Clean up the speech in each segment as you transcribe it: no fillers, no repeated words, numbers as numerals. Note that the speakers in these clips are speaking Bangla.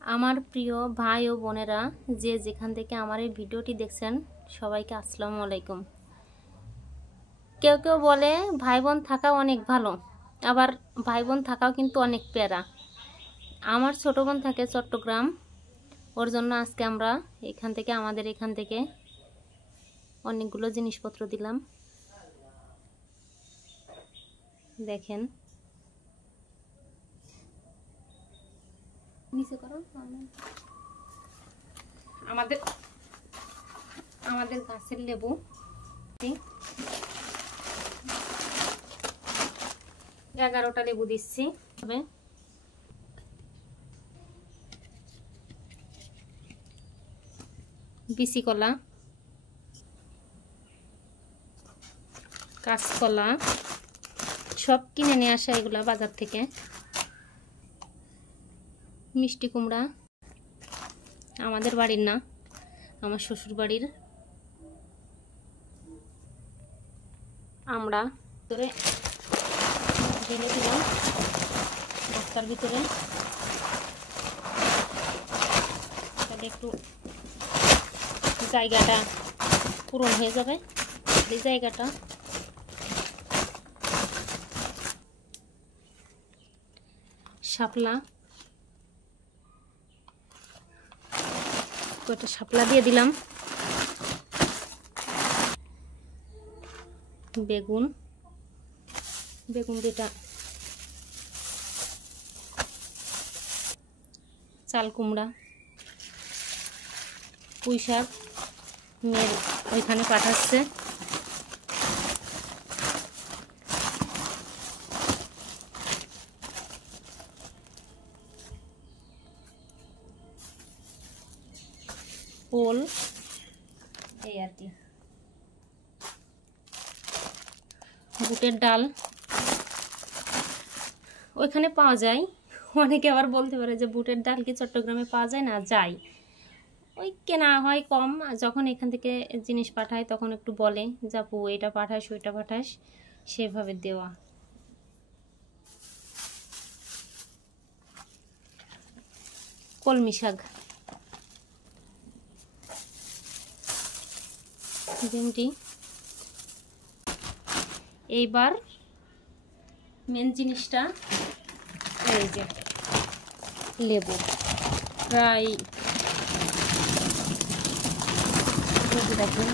আমার প্রিয় ভাই ও বোনেরা, যে যেখান থেকে আমার এই ভিডিওটি দেখছেন, সবাইকে আসসালামু আলাইকুম। কেউ কেউ বলে ভাই বোন থাকা অনেক ভালো, আবার ভাই বোন থাকাও কিন্তু অনেক প্যারা। আমার ছোট বোন থাকে চট্টগ্রাম, ওর জন্য আজকে আমরা আমাদের এখান থেকে অনেকগুলো জিনিসপত্র দিলাম। দেখেন, নিচে করো। আমাদের গাছের লেবু 11টা লেবু দিচ্ছি। বিচি কলা, কাঁচকলা সব কিনে নিয়ে আসা, এগুলা বাজার থেকে। মিষ্টি কুমড়া আমাদের বাড়ির না, আমার শ্বশুর বাড়ির। আমরা ভিতরে ঢেলে দিলাম বস্তার ভিতরে, তাহলে একটু জায়গাটা পূরণ হয়ে যাবে। এই জায়গাটা শাপলা, কয়টা শাপলা দিয়ে দিলাম। বেগুন দুটা, চাল কুমড়া, পুঁই শাক মেয়ের ওইখানে পাঠাচ্ছে। ওল, এই আর কি। বুটের ডাল ওইখানে পাওয়া যায়। অনেকে আবার বলতে পারে যে বুটের ডাল কি চট্টগ্রামে পাওয়া যায় না? যায়, ওই কেনা হয় কম। যখন এখান থেকে জিনিস পাঠায় তখন একটু বলে যে আপু এটা পাঠাস ওইটা পাঠাস, সেভাবে দেওয়া। কলমি শাক, যেমটি। এইবার মেন জিনিসটা, এই যে লেবু, প্রায় দেখেন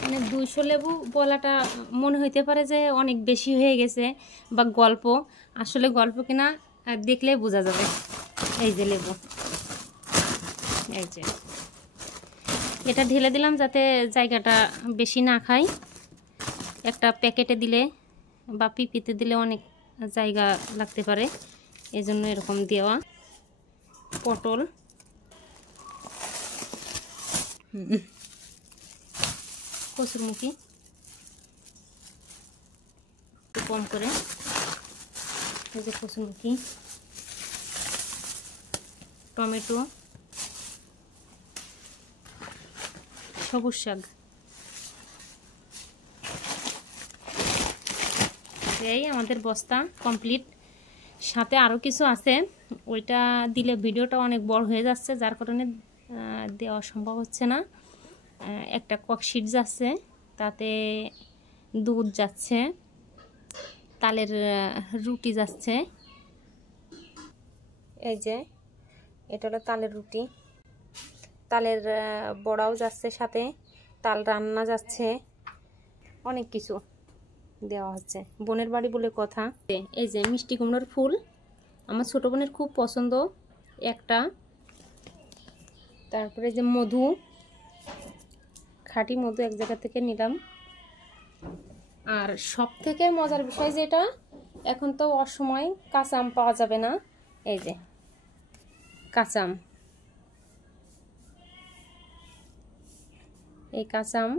মানে 200 লেবু বলাটা মনে হইতে পারে যে অনেক বেশি হয়ে গেছে বা গল্প। আসলে গল্প কিনা দেখলে বোঝা যাবে। এই যে লেবু, এই যে এটা ঢেলে দিলাম যাতে জায়গাটা বেশি না খায়। একটা প্যাকেটে দিলে বা পিপিতে দিলে অনেক জায়গা লাগতে পারে, এই জন্য এরকম দেওয়া। পটল, কচুরমুখী একটু কম করে, এই যে কচুরমুখী, টমেটো, সবুজ শাক। এই আমাদের বস্তা কমপ্লিট। সাথে আরও কিছু আছে, ওইটা দিলে ভিডিওটা অনেক বড় হয়ে যাচ্ছে, যার কারণে দেওয়া সম্ভব হচ্ছে না। একটা ককশিট যাচ্ছে, তাতে দুধ যাচ্ছে, তালের রুটি যাচ্ছে। এই যে এটা হলো তালের রুটি, তালের বড়াও যাচ্ছে, সাথে তাল রান্না যাচ্ছে, অনেক কিছু দেওয়া হচ্ছে। বোনের বাড়ি বলে কথা। এই যে মিষ্টি কুমড়োর ফুল, আমার ছোট বোনের খুব পছন্দ একটা। তারপরে যে মধু, খাঁটি মধু এক জায়গা থেকে নিলাম। আর সব থেকে মজার বিষয় যেটা, এখন তো অসময় কাঁচা আম পাওয়া যাবে না। এই যে কাঁচা আম, এই কাঁচা আম